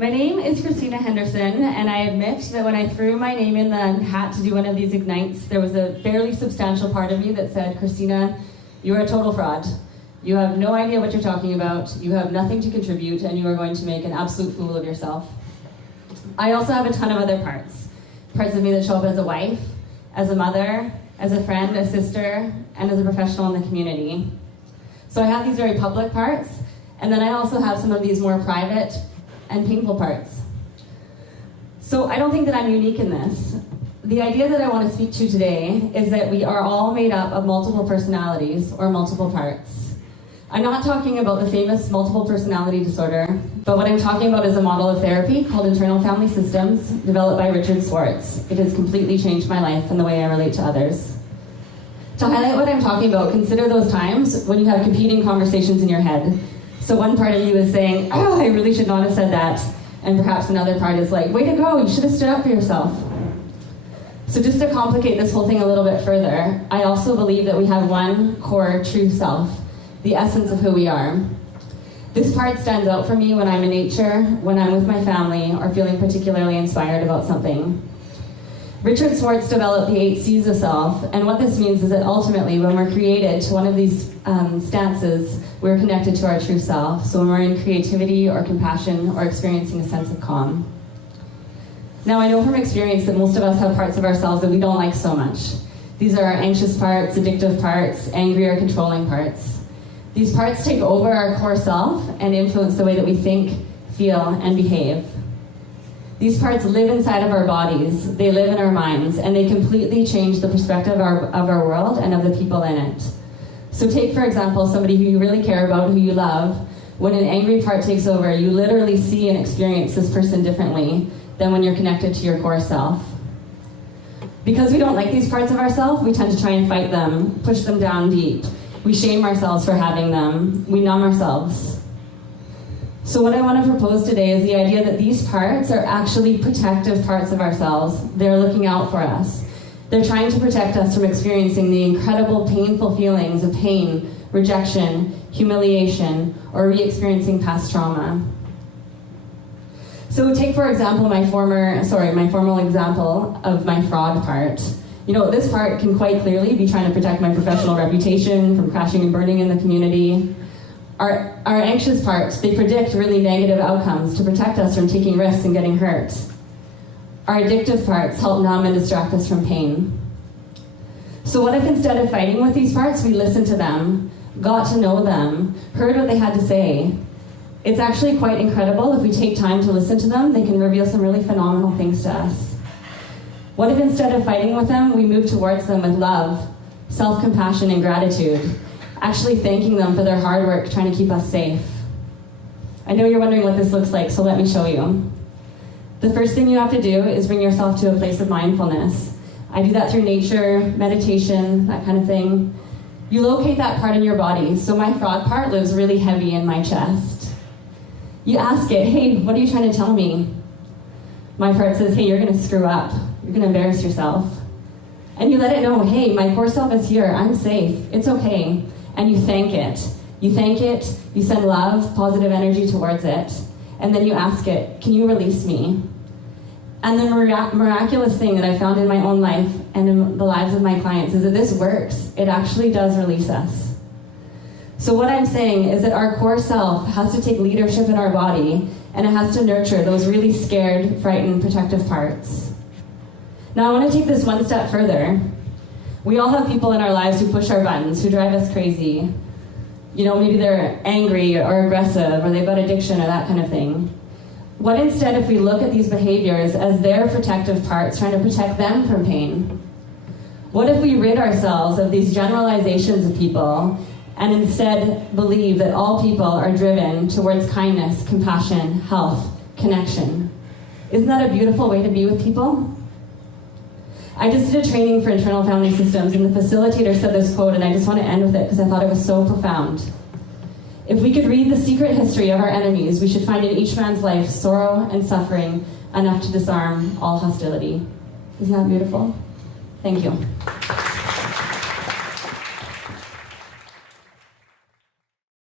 My name is Christina Henderson, and I admit that when I threw my name in the hat to do one of these Ignites, there was a fairly substantial part of me that said, Christina, you are a total fraud. You have no idea what you're talking about, you have nothing to contribute, and you are going to make an absolute fool of yourself. I also have a ton of other parts. Parts of me that show up as a wife, as a mother, as a friend, a sister, and as a professional in the community. So I have these very public parts, and then I also have some of these more private and painful parts. So I don't think that I'm unique in this. The idea that I want to speak to today is that we are all made up of multiple personalities or multiple parts. I'm not talking about the famous multiple personality disorder, but what I'm talking about is a model of therapy called internal family systems developed by Richard Swartz. It has completely changed my life and the way I relate to others. To highlight what I'm talking about, consider those times when you have competing conversations in your head. So one part of you is saying, oh, I really should not have said that. And perhaps another part is like, way to go, you should have stood up for yourself. So just to complicate this whole thing a little bit further, I also believe that we have one core true self, the essence of who we are. This part stands out for me when I'm in nature, when I'm with my family, or feeling particularly inspired about something. Richard Swartz developed the 8 C's of self, and what this means is that ultimately when we're created to one of these stances, we're connected to our true self. So when we're in creativity or compassion or experiencing a sense of calm. Now I know from experience that most of us have parts of ourselves that we don't like so much. These are our anxious parts, addictive parts, angry or controlling parts. These parts take over our core self and influence the way that we think, feel, and behave. These parts live inside of our bodies, they live in our minds, and they completely change the perspective of our world and of the people in it. So take, for example, somebody who you really care about, who you love. When an angry part takes over, you literally see and experience this person differently than when you're connected to your core self. Because we don't like these parts of ourselves, we tend to try and fight them, push them down deep. We shame ourselves for having them. We numb ourselves. So what I want to propose today is the idea that these parts are actually protective parts of ourselves. They're looking out for us. They're trying to protect us from experiencing the incredible painful feelings of pain, rejection, humiliation, or re-experiencing past trauma. So take, for example, my formal example of my fraud part. You know, this part can quite clearly be trying to protect my professional reputation from crashing and burning in the community. Our anxious parts, they predict really negative outcomes to protect us from taking risks and getting hurt. Our addictive parts help numb and distract us from pain. So what if instead of fighting with these parts, we listened to them, got to know them, heard what they had to say? It's actually quite incredible. If we take time to listen to them, they can reveal some really phenomenal things to us. What if instead of fighting with them, we move towards them with love, self-compassion, and gratitude? Actually thanking them for their hard work trying to keep us safe. I know you're wondering what this looks like, so let me show you. The first thing you have to do is bring yourself to a place of mindfulness. I do that through nature, meditation, that kind of thing. You locate that part in your body. So my fraud part lives really heavy in my chest. You ask it, hey, what are you trying to tell me? My part says, hey, you're gonna screw up. You're gonna embarrass yourself. And you let it know, hey, my core self is here, I'm safe, it's okay. And you thank it. You thank it, you send love, positive energy towards it, and then you ask it, can you release me? And the miraculous thing that I found in my own life and in the lives of my clients is that this works. It actually does release us. So what I'm saying is that our core self has to take leadership in our body, and it has to nurture those really scared, frightened, protective parts. Now I want to take this one step further. We all have people in our lives who push our buttons, who drive us crazy. You know, maybe they're angry or aggressive, or they've got addiction or that kind of thing. What instead if we look at these behaviors as their protective parts, trying to protect them from pain? What if we rid ourselves of these generalizations of people and instead believe that all people are driven towards kindness, compassion, health, connection? Isn't that a beautiful way to be with people? I just did a training for internal family systems, and the facilitator said this quote, and I just want to end with it because I thought it was so profound. If we could read the secret history of our enemies, we should find in each man's life sorrow and suffering enough to disarm all hostility. Isn't that beautiful? Thank you.